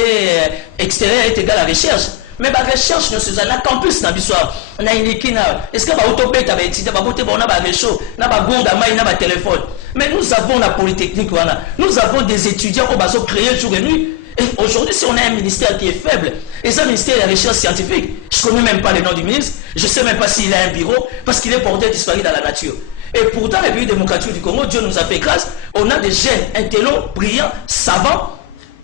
extérieur est égal à recherche. Mais la recherche, nous sommes un campus dans l'histoire. On a une équipe. Est-ce que l'autobé a étudié, on a un réchaud, on a un gourde, on a un téléphone. Mais nous avons la polytechnique, nous avons des étudiants qui ont créé jour et nuit. Et aujourd'hui, si on a un ministère qui est faible, et ça, ministère de la recherche scientifique, je ne connais même pas le nom du ministre, je ne sais même pas s'il a un bureau, parce qu'il est porté disparu dans la nature. Et pourtant, la République démocratique du Congo, Dieu nous a fait grâce, on a des jeunes intelligents, brillants, savants,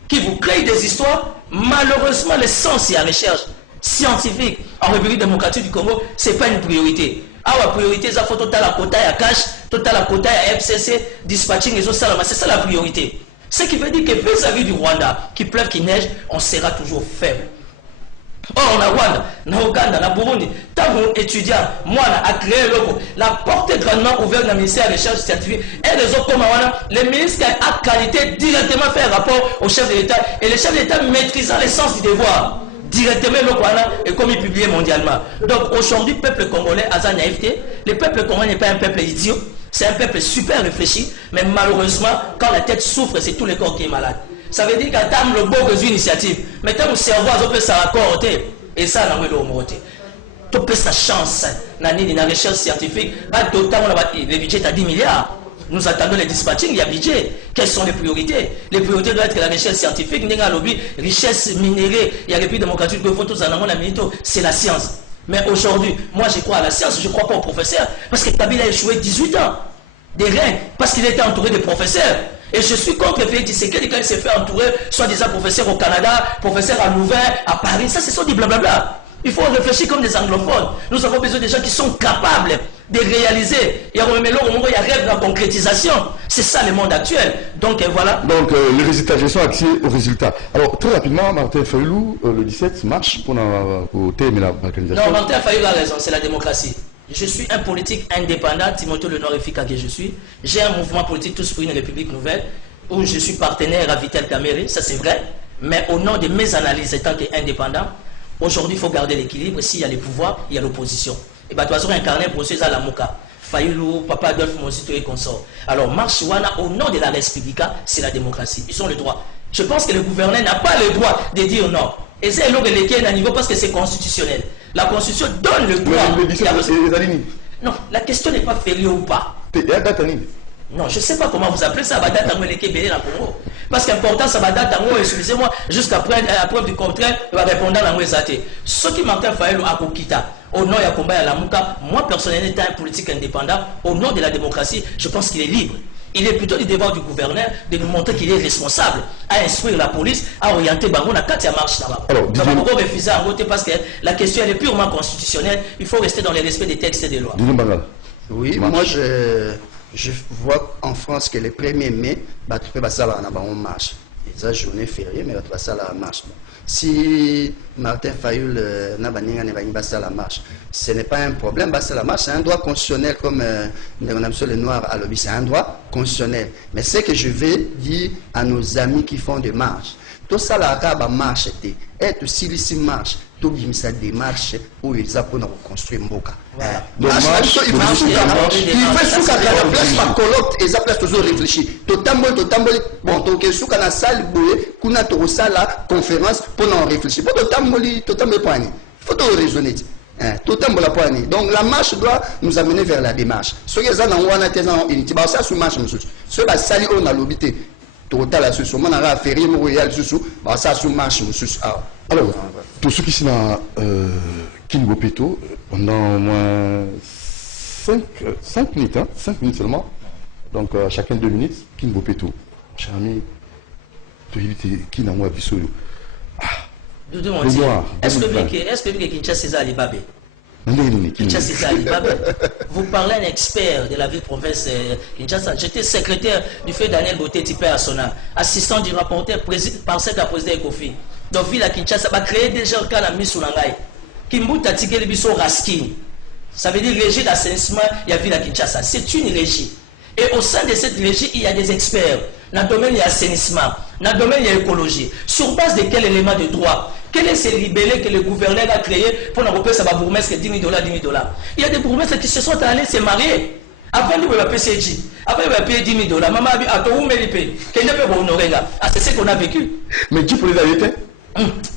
qui vous créent des histoires. Malheureusement, le sens et la recherche. scientifique en République démocratique du Congo, ce n'est pas une priorité. La priorité, c'est faut total la quota à cash, total la quota à FCC, dispatching et autres, c'est ça la priorité. Ce qui veut dire que vis-à-vis du Rwanda, qu'il pleuve, qu'il neige, on sera toujours faible. Or, on a Rwanda, na Ouganda, na Burundi, tant étudiant, moi, a créé la porte est grandement ouverte dans le ministère des recherches scientifiques et les autres comme le ministre a qualité directement fait un rapport au chef de l'État et le chef de l'État maîtrisant l'essence du devoir. Directement et comme il publié mondialement. Donc aujourd'hui, le peuple congolais a sa naïveté. Le peuple congolais n'est pas un peuple idiot, c'est un peuple super réfléchi, mais malheureusement, quand la tête souffre, c'est tout le corps qui est malade. Ça veut dire qu'à terme, le beau des initiatives, mais tant le cerveau a peut sa raccorder, et ça, on a le tu peux sa chance, dans la recherche scientifique, le budget est à 10 milliards. Nous attendons les dispatchings, il y a budget. Quelles sont les priorités? Les priorités doivent être la recherche scientifique, richesse minérale, il y a les pays démocratiques, c'est la science. Mais aujourd'hui, moi je crois à la science, je ne crois pas aux professeurs. Parce que Kabila a échoué 18 ans. Des reins, parce qu'il était entouré de professeurs. Et je suis contre le fait que quand il s'est fait entourer, soi-disant professeurs au Canada, professeurs à Louvain, à Paris, ça ce sont du blablabla. Il faut réfléchir comme des anglophones. Nous avons besoin de gens qui sont capables de réaliser. Il y a rêve de la concrétisation. C'est ça le monde actuel. Donc voilà. Donc les résultats, je suis axé aux résultats. Alors très rapidement, Martin Fayulu, le 17 marche pour terminer la balkanisation. Non, Martin Fayulu a raison, c'est la démocratie. Je suis un politique indépendant, Timothée Lenoir-Efika que je suis. J'ai un mouvement politique Tous pour une République nouvelle, où je suis partenaire à Vital Kamerhe, ça c'est vrai. Mais au nom de mes analyses étant indépendant, aujourd'hui, il faut garder l'équilibre. S'il y a les pouvoirs, il y a l'opposition. Et bien, de toute façon, incarné pour ceux à la Mouka, Fayulu, Papa Adolphe, Mosito et consorts. Alors, marche Wana, au nom de la Respublica, c'est la démocratie. Ils ont le droit. Je pense que le gouverneur n'a pas le droit de dire non. Et c'est l'eau qui est à niveau parce que c'est constitutionnel. La Constitution donne le droit. Non, la question n'est pas fériée ou pas. Non, je ne sais pas comment vous appelez ça, parce qu'important, ça va date excusez-moi, jusqu'à preuve du contraire, il va répondre à la ce qui Martin Fayulu a Kokita, au nom de combat à la Mouka, moi personnellement, étant un politique indépendant, au nom de la démocratie, je pense qu'il est libre. Il est plutôt du devoir du gouverneur de nous montrer qu'il est responsable à instruire la police, à orienter Bango dans la marche là-bas. Ça va beaucoup refuser à voter parce que la question elle est purement constitutionnelle. Il faut rester dans le respect des textes et des lois. Oui, moi je vois en France que le 1er mai, tu peux passer là on marche. C'est une journée fériée, mais tu peux passer la marche. Si Martin Fayulu n'a pas la marche, ce n'est pas un problème. La marche, c'est un droit constitutionnel, comme le Noir à l'objet, c'est un droit constitutionnel. Mais ce que je vais dire à nos amis qui font des marches, tout ça, la marche, et aussi ici marche, tout ça démarche où ils apprennent à reconstruire Mboka. Il faut que la place par colloque et la place toujours réfléchir. Totalement, bon, donc il faut que la salle qu'on a la conférence pour en réfléchir. Pour totalement point. Il faut raisonner. Donc la marche doit nous amener vers la démarche. Ce qui est dans la unité, ça sous marche, monsieur. Ce qui est sali on a l'obité. Total à ce moment, on a affaire royal sous ça sous marche, monsieur. Alors, pour ceux qui sont dans Kingo Peto, pendant au moins 5 minutes, 5 minutes seulement, donc chacun 2 minutes, Kingo Peto, cher ami, tu es qui n'a moi vu sur est-ce que Kinshasa c'est Alibaba? Vous parlez à un expert de la ville-province Kinshasa. J'étais secrétaire du fait Daniel Beauté Tipé à Sona, assistant du rapporteur par cette à président Ekofi. Donc, ville à Kinshasa va créer déjà un cas la mise sur l'angaï. Kimbuta Tigeli Biso Raskin. Ça veut dire régie d'assainissement, il y a ville à Kinshasa. C'est une régie. Et au sein de cette régie, il y a des experts. Dans le domaine, il y a assainissement. Dans le domaine, il y a écologie. Sur base de quel élément de droit? Quel est ce libellé que le gouverneur a créé pour n'appeler ça va bourgmestre $10 000, $10 000? Il y a des bourgmestres qui se sont allés se marier. Avant, il va payer CG. Avant, il va payer $10 000. Maman a dit, attends, où me les paye? Quel n'est pas honoré là? Ah, c'est ce qu'on a vécu. Mais qui pour les arrêter?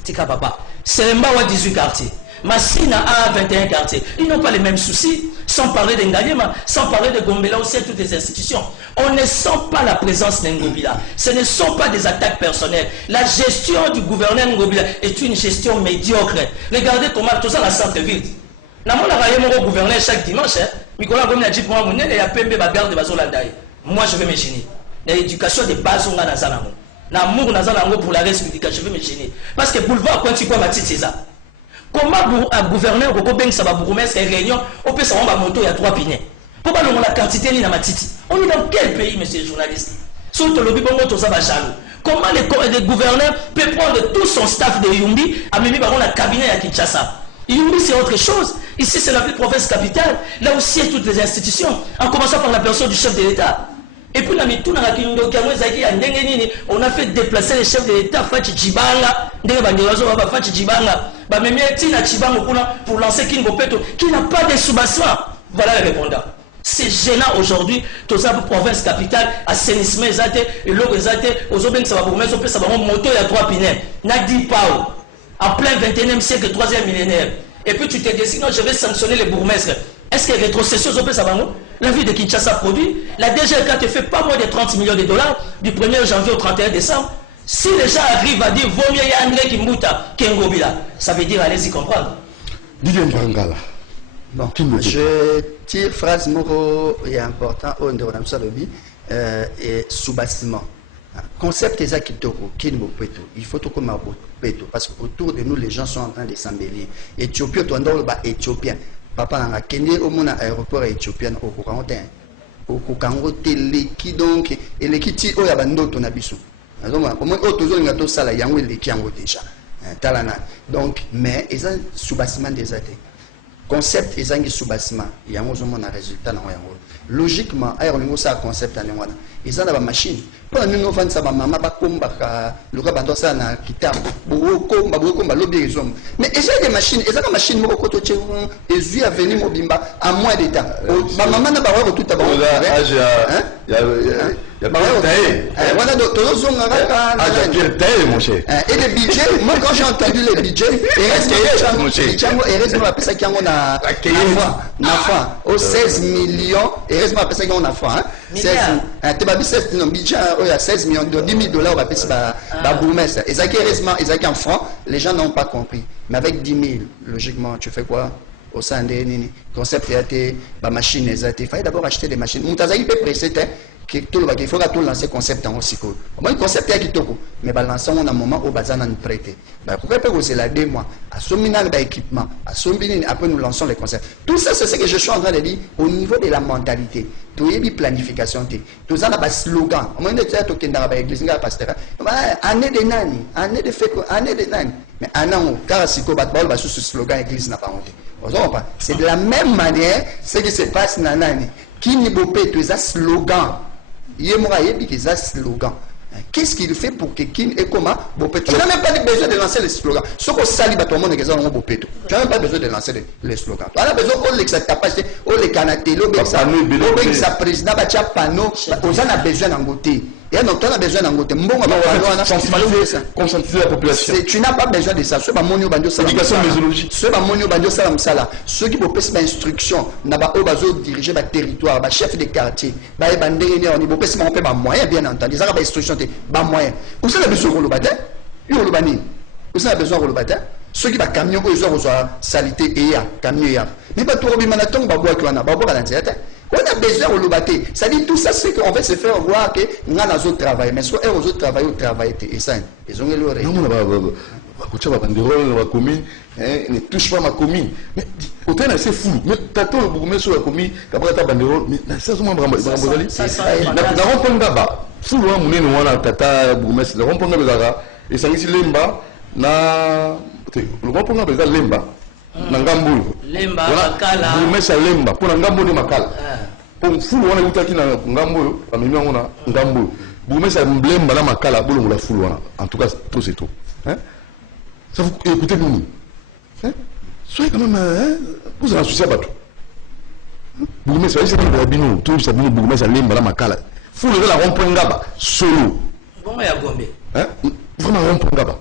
Tika papa. C'est un bawa 18 quartiers. Massina a 21 quartiers. Ils n'ont pas les mêmes soucis. Sans parler d'Engaliema, sans parler de Gombela aussi, toutes les institutions. On ne sent pas la présence d'Ngobila. Ce ne sont pas des attaques personnelles. La gestion du gouverneur Ngobila est une gestion médiocre. Regardez comment tout ça dans le centre-ville. Mon gouverneur chaque dimanche, moi je vais me gêner. L'éducation de base, on a dans l'amour pour la République, je vais me gêner. Parce que boulevard, quand tu vois ma petite, c'est ça. Comment un gouverneur ou ça va bourgmestre réunion on peut savoir ma moto il y a 3 pinets. Pourquoi on la quantité ni na matiti? On est dans quel pays, monsieur le journaliste? Surtout le bibongo tout ça va jaloux. Comment les gouverneurs peuvent prendre tout son staff de Yumbi à même dans le cabinet à Kinshasa? Yumbi c'est autre chose. Ici c'est la ville province capitale. Là où siègent toutes les institutions. En commençant par la personne du chef de l'État. Et puis on a fait déplacer les chefs de l'État Fachi Chibanga, pour lancer Kingo Peto, qui n'a pas de soubassement. Voilà le répondant. C'est gênant aujourd'hui, tout ça pour province capitale, assainissement, et l'eau, aux autres, ça va pour mettre, ça va monter à 3 pinets. N'a dit pas, en plein 21e siècle, 3e millénaire. Et puis tu te décides, non, je vais sanctionner les bourgmestres. Est-ce que rétrocession, ça va? La ville de Kinshasa produit. La DGK te fait pas moins de 30 millions de dollars du 1er janvier au 31 décembre. Si les gens arrivent à dire vaut mieux y André Kimbuta qu'Engobila, ça veut dire allez-y comprendre. Didier Mbangala. Bon, je tire phrase moro et important au Ndoram Salobi et sous-bâtiment. Concept est Kitoko, Kinbo Peto. Il faut tout comme Peto parce qu'autour de nous, les gens sont en train de s'embellir. Éthiopie, tu as éthiopien. Papa n'a kende au monde aéroport éthiopien au Kokango teleki donc et l'équiti au yabando ton abisso. Au moins autour de la sala yango leki yango déjà. Talana. Donc mais ils ont sous-bâtiment des athées. Concept ils ont sous-bâtiment yango zo mona résultat na yango. Logiquement aéronimo ça concept en wana. Ils ont la machine. Pour nous nous vendre ça maman ba komba ka le ka ça na kitambo. Komba lobby les hommes. Mais ils ont des machines, ils ont des machines moko koto tche et zui à venir mobimba à moins de temps. Ma maman n'a pas voir tout à bas. Il y a pas voilà docteur zonga mon cher. Et le budget, moi quand j'ai entendu le budget, heureusement après ça qu'on a na fois au 16 millions, heureusement après ça qu'on a fois 16 tu vas 16 non budget il y a 16 millions de 10 000 dollars on va payer ba bourgmestre. Et ça heureusement ils ont en francs, les gens n'ont pas compris. Mais avec 10 000, logiquement tu fais quoi? Au sein de nini concept a été ba machine les a été il faut d'abord acheter des machines. Mutazaki peut presser il faut tout lancer concept en aussi cool. Moi, le concept est kitoko, mais balançons on a un moment où bazana nous prêter. Pourquoi pas vous la 2 mois à somminal d'équipement, à sombinin après nous lançons les concepts. Tout ça c'est ce que je suis en train de dire au niveau de la mentalité. Tout est planification tout ça là slogan. Au moins de ça to kenda ba église nga pasteur. Année de nani, année de fait année de nani. Mais un an car si ko bat bol ba sous ce slogan église n'a pas honte. C'est de la même manière ce qui se passe dans nani. Qui n'y bopé tout ça slogan. Qu'est-ce qu'il fait pour que Kim et comment tu n'as même pas besoin de lancer les slogans. Ce qu'on salit tout le monde est en Bopeto. Tu n'as même pas besoin de lancer les slogans. Tu as besoin de sa capacité, les canatés, sa président, panneau, on a besoin d'en goûter. Et donc, tu as besoin d'en goûter. Conscientiser la population. Tu n'as pas besoin de ça. Ceux qui ont ceux qui ont des instructions, diriger le territoire, le chef de quartier, les moyens, bien entendu. Ils ont des instructions, des moyens. Où est-ce que besoin de l'Obani? Où est-ce que besoin de l'Obani? Ceux qui ont camion, ils ont salité et camion. Mais pas tout le monde. On a besoin de l'obati. C'est-à-dire tout ça, c'est qu'on veut se faire voir que nous avons autres travail. Mais soit aux autres travail ou travail. Et ça, ils ont l'oreille. Non, ma commune ne touche pas ma commune. Mais autant c'est fou. Mais t'attends le bourgmestre sur la commune, après ta banderole, mais ça c'est moi Brambozali. La romponga ba. Fou loin mon nous on tata bourgmestre. La romponga bezara et ça ici lemba na le romponga bezara lemba. Nangambu. Lemba makala. Bourgmestre lemba pour Nangambu de makala. Pour fou loin on utaki na Ngambu, amimi on a Ngambu. Bourgmestre lemba na makala bolo la fou loin. En tout cas tout c'est tout. Hein? Ça vous écoutez nous. Hein? Soyez quand même, vous avez un souci à battre. Bourgmestre, c'est un rabino, tout ça, Bourgmestre, ça l'aime, makala. Faut lever la rompongaba, solo. Comment il y a Gombe? Vraiment rompongaba.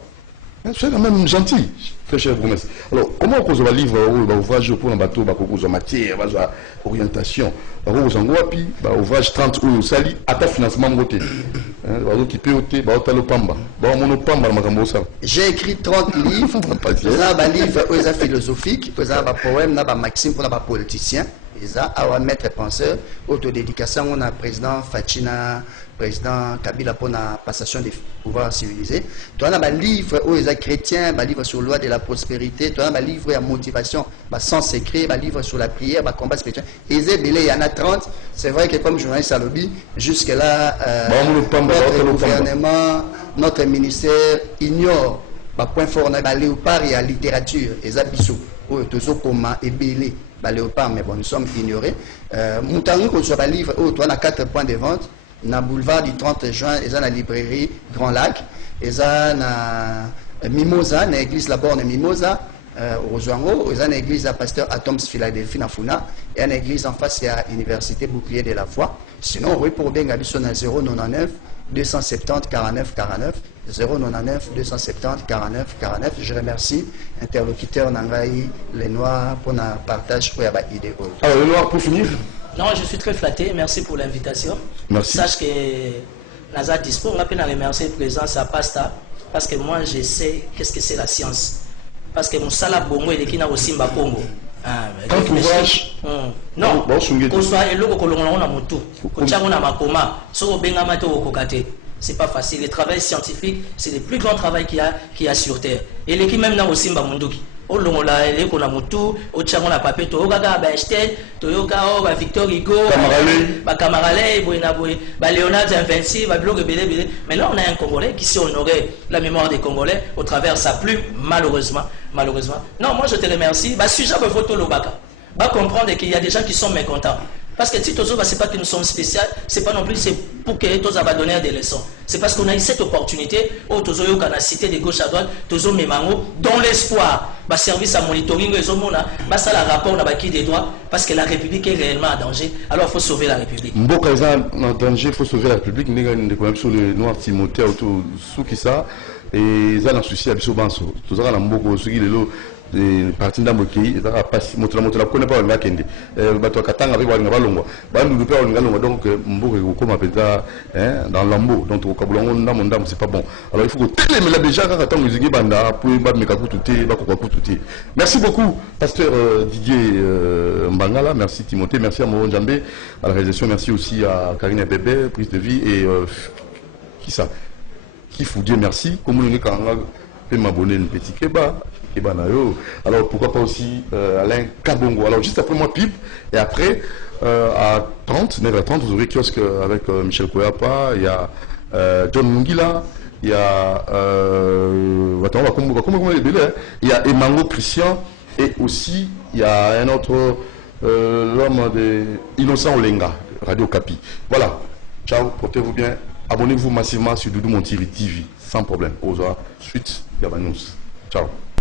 Soyez quand même gentil, très cher Bourgmestre. Alors, comment on va livre, ouvrage pour un bateau, on matière, orientation, ouvrage 30 ou sali, à ta financement moté. J'ai écrit 30 livres. Vous avez des livres philosophiques, vous avez des poèmes, vous avez des maximes, vous avez des politiciens. Eza awa maître penseur autodédication on a président Fachina président Kabila pour la passation des pouvoirs civilisés. Tu as un livre où les chrétiens, un livre sur la loi de la prospérité, tu as un livre à motivation, sans secret, un livre sur la prière, un combat spirituel. Et il y en a 30. C'est vrai que comme journaliste à lobby, jusque-là, notre gouvernement, notre ministère ignore le point fort de la léopard et la littérature. Et ça, toujours comment ébélé. Léopard, mais bon, nous sommes ignorés. Moutangu, qu'on soit un livre où tu as 4 points de vente. Na boulevard du 30 juin, ils ont la librairie Grand Lac, ils ont na Mimosa, na église la borne Mimosa, au Zouango, ils ont l'église à Pasteur Atoms Philadelphie na Funa, et une église en face à l'université Bouclier de la Foi. Sinon, oui, pour bien gabisso na 099 270 49 49, 099 270 49 49. Je remercie interlocuteur Nangaï, les Noirs, pour le partage pour la idée. Alors, les Noirs, pour finir. Non, je suis très flatté. Merci pour l'invitation. Merci. Sache que Nazar Dispo, on a pu remercier la présence à Pasta, parce que moi, je sais qu'est-ce que c'est la science. Parce que mon sala bongo est qui n'a aussi Simba Congo. Quand tu voyages, non, qu'on soit élo qu'on a mon tout, qu'on tient on a ma coma, sur benga mato au kokate. C'est pas facile. Le travail scientifique, c'est le plus grand travail qu'il y a sur Terre. Et l'équipe même n'a aussi Simba Munduki. Au long là, les qu'on a mutu, au tchamon a papé, to yoga Einstein, to yoga Victor Hugo, Camarale, Léonard Vinci, blog belé. Mais là, on a un Congolais qui s'est honoré la mémoire des Congolais au travers sa plume, malheureusement. Non, moi je te remercie. Sujet de photo Lobaka. Comprendre qu'il y a des gens qui sont mécontents. Parce que si tous c'est pas que nous sommes spéciaux, c'est pas non plus c'est pour que tous va donner des leçons. C'est parce qu'on a eu cette opportunité où tous on a cité de gauche à droite, tous on mémango dans l'espoir, service à monitoring les hommes là, ça la rapport n'a qui des droits parce que la République est réellement en danger. Alors il faut sauver la République. Mboka est en danger, il faut sauver la République. Nous avons des problèmes sur le noir Timothée autour sous qui ça et ça a un souci à Bissobanso. Tous on a Mboko sur qui le des parties d'Amboki, ça passe monter la connaît pas le Makende. Bato Katanga avec Walanga Balongo. Bandu pe Walanga Longo donc Mboko comme appelle ça dans l'ambo donc au Kabulongo ndam c'est pas bon. Alors il faut que télé là déjà quand attend musique banda pour ba mekaku tuté ba kokaku tuté. Merci beaucoup pasteur Didier Mbangala, merci Timothée, merci à Moron Djambé à la réalisation, merci aussi à Karine Bébé prise de vie et qui ça qui faut dire merci comme on est quand peut m'abonner une petite keba. Alors pourquoi pas aussi Alain Kabongo. Alors juste après moi pipe et après à 9h30 vous aurez kiosque avec Michel Koyapa, il y a John Mungila, il y a il y a Emango Christian et aussi il y a un autre l'homme de Innocent Olenga, Radio Capi. Voilà, ciao, portez-vous bien, abonnez-vous massivement sur Doudou Montiri TV sans problème. Au revoir, suite Gaba News. Ciao.